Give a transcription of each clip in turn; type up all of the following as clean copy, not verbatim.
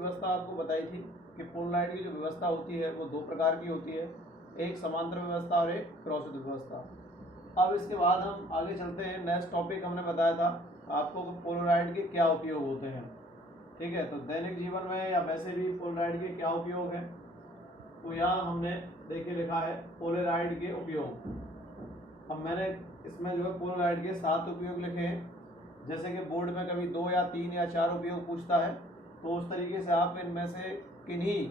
व्यवस्था आपको बताई थी कि पोलराइड की जो व्यवस्था होती है वो दो प्रकार की होती है, एक समांतर व्यवस्था और एक क्रॉस व्यवस्था। अब इसके बाद हम आगे चलते हैं। नेक्स्ट टॉपिक हमने बताया था आपको कि पोलराइड के क्या उपयोग होते हैं। ठीक है, तो दैनिक जीवन में या वैसे भी पोलराइड के क्या उपयोग हैं, तो यहाँ हमने देखिए लिखा है पोलराइड के उपयोग। अब मैंने इसमें जो है पोलराइड के 7 उपयोग लिखे हैं। जैसे कि बोर्ड में कभी 2 या 3 या 4 उपयोग पूछता है, तो उस तरीके से आप इनमें से किन्हीं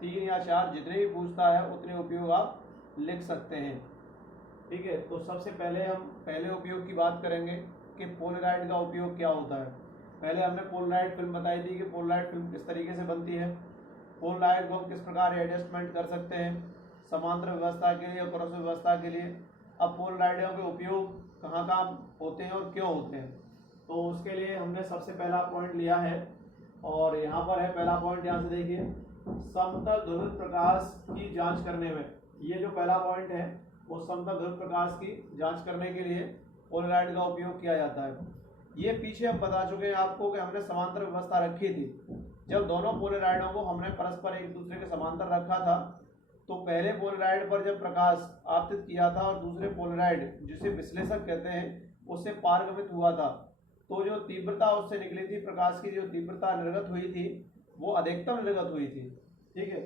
3 या 4 जितने भी पूछता है उतने उपयोग आप लिख सकते हैं। ठीक है, तो सबसे पहले हम पहले उपयोग की बात करेंगे कि पोलराइड का उपयोग क्या होता है। पहले हमने पोलराइड फिल्म बताई थी कि पोलराइड फिल्म किस तरीके से बनती है, पोलराइड को हम किस प्रकार एडजस्टमेंट कर सकते हैं समांतर व्यवस्था के लिए और क्रॉस व्यवस्था के लिए। अब पोलराइडों के उपयोग कहाँ कहाँ होते हैं और क्यों होते हैं, तो उसके लिए हमने सबसे पहला पॉइंट लिया है और यहाँ पर है पहला पॉइंट। यहाँ से देखिए, समतल ध्रुवित प्रकाश की जांच करने में, ये जो पहला पॉइंट है वो समतल ध्रुवित प्रकाश की जांच करने के लिए पोलराइड का उपयोग किया जाता है। ये पीछे हम बता चुके हैं आपको कि हमने समांतर व्यवस्था रखी थी। जब दोनों पोलराइडों को हमने परस्पर एक दूसरे के समांतर रखा था, तो पहले पोलराइड पर जब प्रकाश आपतित किया था और दूसरे पोलराइड जिसे विश्लेषक कहते हैं उससे पारगमित हुआ था, तो जो तीव्रता उससे निकली थी, प्रकाश की जो तीव्रता निर्गत हुई थी वो अधिकतम निर्गत हुई थी। ठीक है,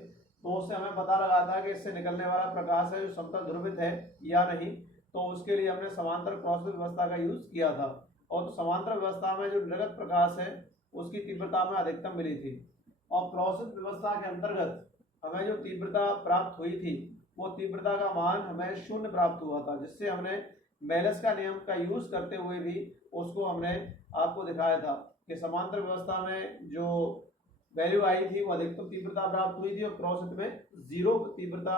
तो उससे हमें पता लगा था कि इससे निकलने वाला प्रकाश है जो समतल ध्रुवित है या नहीं, तो उसके लिए हमने समांतर क्रॉस व्यवस्था का यूज किया था। और तो समांतर व्यवस्था में जो निर्गत प्रकाश है उसकी तीव्रता में अधिकतम मिली थी, और क्रॉस व्यवस्था के अंतर्गत हमें जो तीव्रता प्राप्त हुई थी वो तीव्रता का मान हमें 0 प्राप्त हुआ था, जिससे हमने मेलस का नियम का यूज करते हुए भी उसको हमने आपको दिखाया था कि समांतर व्यवस्था में जो वैल्यू आई थी वो अधिकतम तीव्रता प्राप्त हुई थी और क्रॉस में 0 तीव्रता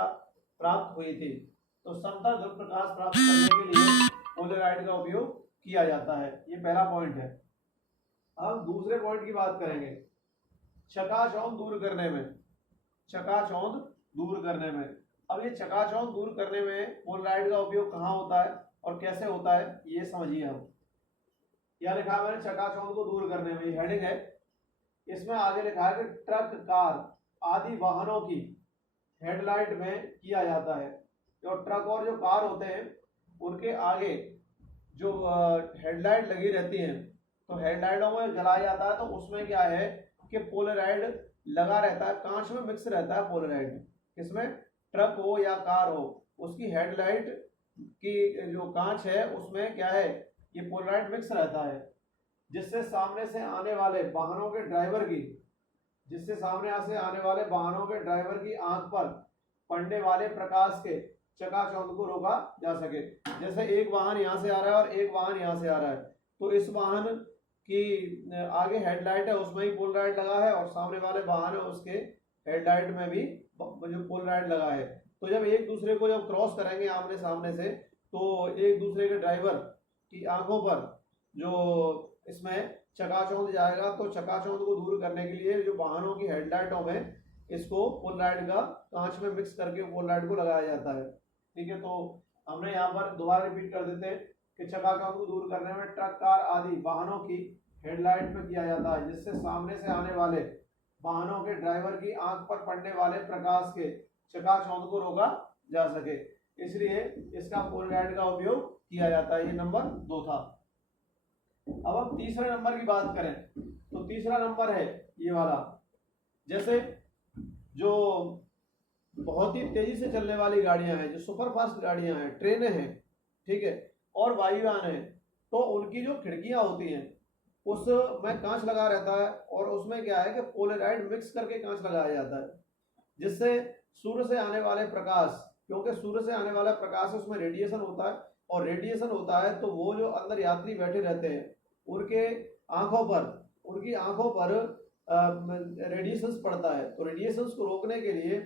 प्राप्त हुई थी। तो समतल ध्रुव प्रकाश प्राप्त करने के लिए पोलराइड का उपयोग किया जाता है। ये पहला पॉइंट है। अब दूसरे पॉइंट की बात करेंगे, चकाचौंध दूर करने में। चकाचौंध दूर करने में, अब ये चकाचौंध दूर करने में पोलराइड का उपयोग कहाँ होता है और कैसे होता है ये समझिए। हम क्या लिखा है मैंने, चकाचौंध को दूर करने में, ये हेडिंग है। इसमें आगे लिखा है कि ट्रक, कार आदि वाहनों की हेडलाइट में किया जाता है। जो ट्रक और जो कार होते हैं उनके आगे जो हेडलाइट लगी रहती हैं, तो हेडलाइटों को जलाया जाता है, तो उसमें क्या है कि पोलराइड लगा रहता है, कांच में मिक्स रहता है पोलराइड। इसमें ट्रक हो या कार हो, उसकी हेडलाइट की जो कांच है उसमें क्या है, ये पोलराइड मिक्स रहता है, जिससे सामने से आने वाले वाहनों के ड्राइवर की, जिससे सामने से आने वाले वाहनों के ड्राइवर की आंख पर पड़ने वाले प्रकाश के चकाचौंध को रोका जा सके। जैसे एक वाहन यहाँ से आ रहा है और एक वाहन यहाँ से आ रहा है, तो इस वाहन की आगे हेडलाइट है उसमें ही पोलराइड लगा है और सामने वाले वाहन है उसके हेडलाइट में भी जो पोलराइड लगा है। तो जब एक दूसरे को जब क्रॉस करेंगे आमने सामने से, तो एक दूसरे के ड्राइवर की आंखों पर जो इसमें चकाचौंध जाएगा, तो चकाचौंध को दूर करने के लिए जो वाहनों की हेडलाइटों में इसको पोलराइड का कांच में मिक्स करके पोलराइड को लगाया जाता है। ठीक है, तो हमने यहाँ पर दोबारा रिपीट कर देते हैं कि चकाचौंध को दूर करने में ट्रक, कार आदि वाहनों की हेडलाइट में किया जाता है, जिससे सामने से आने वाले वाहनों के ड्राइवर की आंख पर पड़ने वाले प्रकाश के चकाचौंध को रोका जा सके, इसलिए इसका पोलराइड का उपयोग किया जाता है। ये नंबर 2 था। अब हम तीसरे नंबर की बात करें, तो तीसरा नंबर है ये वाला, जैसे जो बहुत ही तेजी से चलने वाली गाड़ियां हैं, जो सुपरफास्ट गाड़ियां हैं, ट्रेनें हैं, ठीक है, और वायुयान है, तो उनकी जो खिड़कियां होती हैं उसमें कांच लगा रहता है, और उसमें क्या है कि पोलराइड मिक्स करके कांच लगाया जाता है, जिससे सूर्य से आने वाले प्रकाश, क्योंकि सूर्य से आने वाला प्रकाश उसमें रेडिएशन होता है, और रेडिएशन होता है तो वो जो अंदर यात्री बैठे रहते हैं उनके उनकी आंखों पर रेडिएशंस पड़ता है। तो रेडिएशंस को रोकने के लिए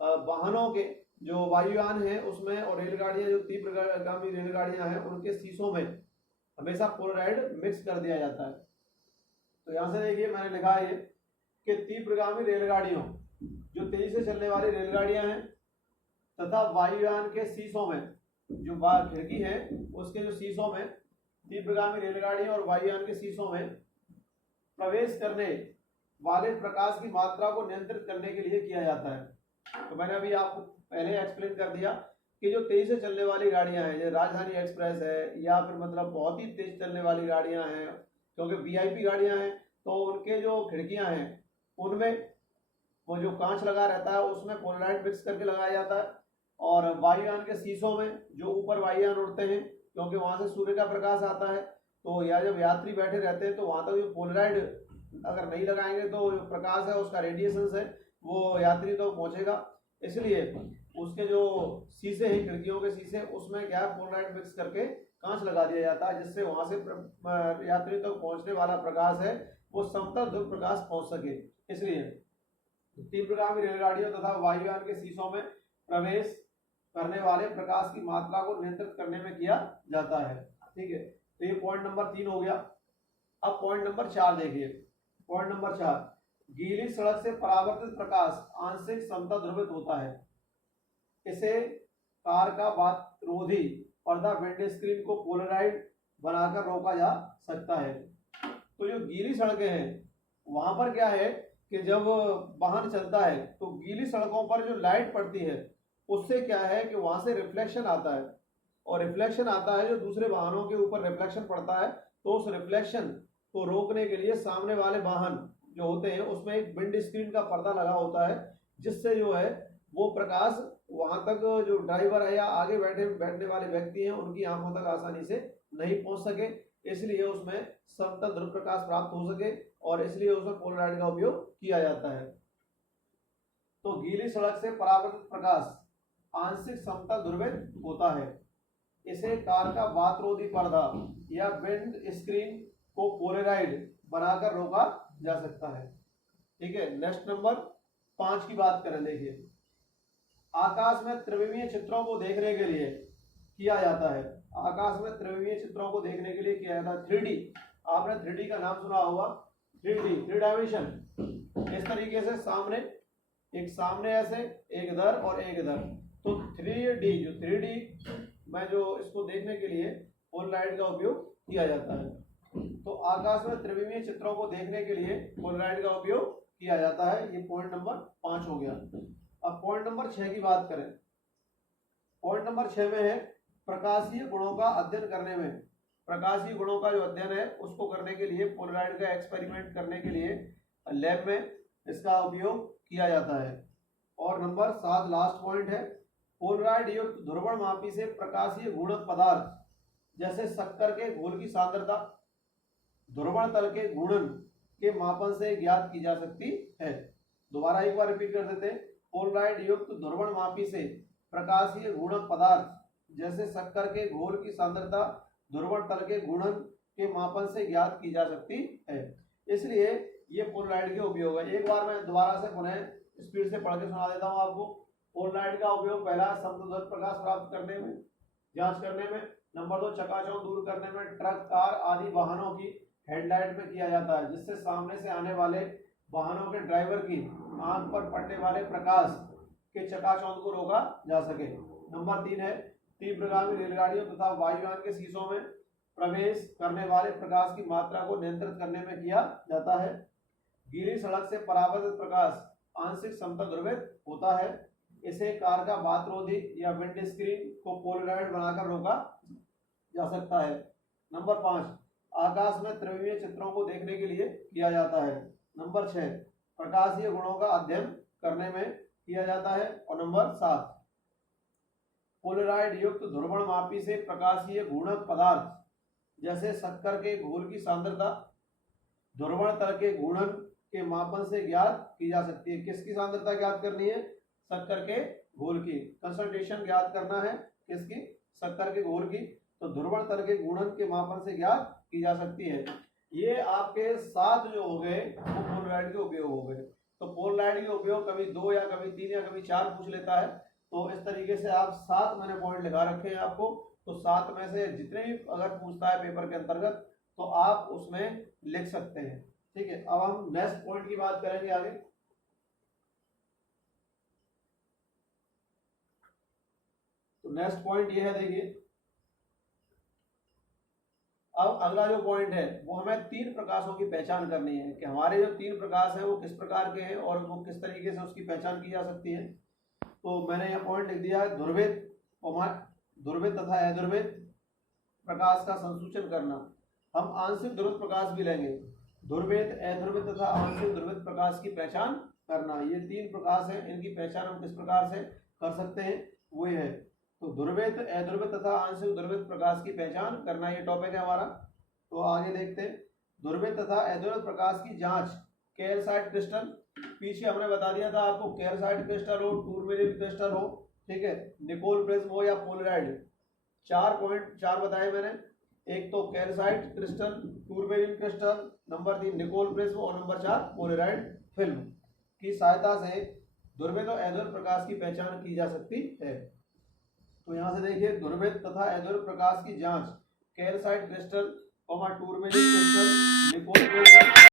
वाहनों के जो वायुयान है उसमें और रेलगाड़ियां, जो तीव्रगामी रेलगाड़ियां हैं, उनके शीशों में हमेशा पोलराइड मिक्स कर दिया जाता है। तो यहाँ से देखिए मैंने लिखा है कि तीव्रगामी रेलगाड़ियों, जो तेजी से चलने वाली रेलगाड़ियां हैं, तथा वायुयान के शीशों में, जो खिड़की है उसके जो शीशों में, तीव्रगामी रेलगाड़ियों और वायुयान के शीशों में प्रवेश करने वाले प्रकाश की मात्रा को नियंत्रित करने के लिए किया जाता है। तो मैंने अभी आपको पहले एक्सप्लेन कर दिया कि जो तेज से चलने वाली गाड़ियां हैं, जैसे राजधानी एक्सप्रेस है या फिर मतलब बहुत ही तेज चलने वाली गाड़ियां हैं, क्योंकि वीआईपी गाड़ियां हैं तो उनके जो खिड़कियां हैं उनमें वो जो कांच लगा रहता है उसमें पोलराइड मिक्स करके लगाया जाता है। और वायुयान के शीशों में जो ऊपर वायुयान उड़ते हैं, क्योंकि वहां से सूर्य का प्रकाश आता है, तो या जब यात्री बैठे रहते हैं तो वहां तक जो पोलराइड अगर नहीं लगाएंगे तो जो प्रकाश है उसका रेडिएशन है वो यात्री तो पहुंचेगा। इसलिए उसके जो शीशे हैं, खिड़कियों के शीशे, उसमें क्या है पोलराइड मिक्स करके कांच लगा दिया जाता है, जिससे वहां से यात्री तक पहुंचने वाला प्रकाश है वो समतल ध्रुव प्रकाश पहुंच सके। इसलिए तीव्रगामी रेलगाड़ियों तथा वायुयान के शीशों में प्रवेश करने वाले प्रकाश की मात्रा को नियंत्रित करने में किया जाता है। ठीक है, तो ये पॉइंट नंबर 3 हो गया। अब पॉइंट नंबर 4 देखिए। पॉइंट नंबर 4, गीली सड़क से परावर्तित प्रकाश आंशिक समतल ध्रुवित होता है। इसे कार का बातरोधी पर्दा विंड स्क्रीन को पोलराइड बनाकर रोका जा सकता है। तो जो गीली सड़कें हैं वहां पर क्या है कि जब वाहन चलता है तो गीली सड़कों पर जो लाइट पड़ती है उससे क्या है कि वहां से रिफ्लेक्शन आता है, और रिफ्लेक्शन आता है जो दूसरे वाहनों के ऊपर रिफ्लेक्शन पड़ता है, तो उस रिफ्लेक्शन को रोकने के लिए सामने वाले वाहन जो होते हैं उसमें एक विंड स्क्रीन का पर्दा लगा होता है, जिससे जो है वो प्रकाश वहां तक जो ड्राइवर है या आगे बैठने वाले व्यक्ति हैं उनकी आंखों तक आसानी से नहीं पहुंच सके, इसलिए उसमें समतल ध्रुव प्रकाश प्राप्त हो सके, और इसलिए उसमें पोलराइड का उपयोग किया जाता है। तो गीली सड़क से परावर्तित प्रकाश आंशिक समतल ध्रुवित होता है। इसे कार का बातरोधी पर्दा या विंड स्क्रीन को पोलराइड बनाकर रोका जा सकता है। ठीक है, नेक्स्ट नंबर 5 की बात करें। देखिए, आकाश में त्रिविमीय चित्रों को देखने के लिए किया जाता है। आकाश में त्रिविमीय चित्रों को देखने के लिए किया जाता है 3D। आपने 3D का नाम सुना होगा, 3D, 3 डायमेंशन। इस तरीके से सामने एक सामने ऐसे, एक इधर और एक इधर, तो 3D जो 3D में जो इसको देखने के लिए पोलराइड का उपयोग किया जाता है। तो आकाश में त्रिविमीय चित्रों को देखने के लिए पोलराइड का उपयोग किया जाता है। ये पॉइंट नंबर 5 हो गया। अब पॉइंट नंबर 6 की बात करें। पॉइंट नंबर 6 में है प्रकाशीय गुणों का अध्ययन करने में, प्रकाशीय गुणों का जो अध्ययन है उसको करने के लिए पोलराइड का एक्सपेरिमेंट करने के लिए लैब में इसका उपयोग किया जाता है। और नंबर 7 लास्ट पॉइंट है, पोलराइड युक्त ध्रुवण मापी से प्रकाशीय गुणक पदार्थ जैसे शक्कर के घोल की सांद्रता ध्रुवण तल के गुणन के मापन से ज्ञात की जा सकती है। दोबारा एक बार रिपीट कर देते हैं। पोलराइड युक्त ध्रुवण मापी से प्रकाशीय गुणक पदार्थ जैसे शक्कर के घोल की सांद्रता ध्रुवण तल के गुणन के मापन से ज्ञात की जा सकती है। इसलिए ये पोलराइड के उपयोग है। एक बार मैं दोबारा से पुनः स्पीड से पढ़ के सुना देता हूँ आपको। पोलराइड का उपयोग पहला समतल प्रकाश प्राप्त करने में, जांच करने में। नंबर 2 चकाचौंध दूर करने में। ट्रक, कार आदि वाहनों की हेडलाइट में किया जाता है, जिससे सामने से आने वाले वाहनों के ड्राइवर की आंख पर पड़ने वाले प्रकाश के चकाचौंध को रोका जा सके। नंबर 3 है तीव्रगामी रेलगाड़ियों तथा वायुयान के शीशों में प्रवेश करने वाले प्रकाश की मात्रा को नियंत्रित करने में किया जाता है। गीली सड़क से परावर्तित प्रकाश आंशिक समतल ध्रुवित होता है। इसे कार का बातरोधी या विंड स्क्रीन को पोलराइड बनाकर रोका जा सकता है। नंबर 5 आकाश में त्रिविमीय चित्रों को देखने के लिए किया जाता है। नंबर 6 प्रकाशीय गुणों का अध्ययन करने में किया जाता है। और नंबर 7 पोलराइड युक्त ध्रुवण मापी से प्रकाशीय गुणक पदार्थ जैसे शक्कर के घोल की सांद्रता ध्रुवण तल के गुणन के मापन से ज्ञात की जा सकती है। किसकी सांद्रता ज्ञात करनी है? शक्कर के घोल की। कंसंट्रेशन ज्ञात करना है किसकी? शक्कर के घोल की। तो ध्रुवण तल के गुणन के मापन से ज्ञात की जा सकती है। ये आपके 7 जो हो गए वो पोलराइड के उपयोग हो गए। तो पोलराइड के उपयोग कभी 2 या कभी 3 या कभी 4 पूछ लेता है। तो इस तरीके से आप 7 मैंने पॉइंट लिखा रखे हैं आपको। तो 7 में से जितने भी अगर पूछता है पेपर के अंतर्गत तो आप उसमें लिख सकते हैं। ठीक है, अब हम नेक्स्ट पॉइंट की बात करेंगे आगे। तो नेक्स्ट पॉइंट ये है, देखिए अब अगला जो पॉइंट है वो हमें तीन प्रकाशों की पहचान करनी है कि हमारे जो तीन प्रकाश हैं वो किस प्रकार के हैं और वो किस तरीके से उसकी पहचान की जा सकती है। तो मैंने यह पॉइंट लिख दिया, ध्रुवित तथा अध्रुवित प्रकाश का संसूचन करना। हम आंशिक ध्रुवित प्रकाश भी लेंगे, ध्रुवित, अध्रुवित तथा आंशिक ध्रुवित प्रकाश की पहचान करना। ये तीन प्रकाश हैं, इनकी पहचान हम किस प्रकार से कर सकते हैं वो है। तो ध्रुवित, अध्रुवित तथा आंशिक ध्रुवित प्रकाश की पहचान करना, ये टॉपिक है हमारा। तो आगे देखते हैं, ध्रुवित तथा अध्रुवित प्रकाश की जांच। कैल्साइट क्रिस्टल, पीछे हमने बता दिया था आपको, कैल्साइट क्रिस्टल हो, टूरमेलिन क्रिस्टल हो, ठीक है, निकोल प्रिज्म हो या पोलराइड, 4 बताए मैंने। एक तो calcite crystal, tourmaline crystal, number 3 Nicol prism और नंबर 4 पोलराइड फिल्म की सहायता से ध्रुवित और अध्रुवित प्रकाश की पहचान की जा सकती है। तो यहाँ से देखिए, ध्रुवित तथा अध्रुवित प्रकाश की जांच, calcite crystal, tourmaline crystal, Nicol prism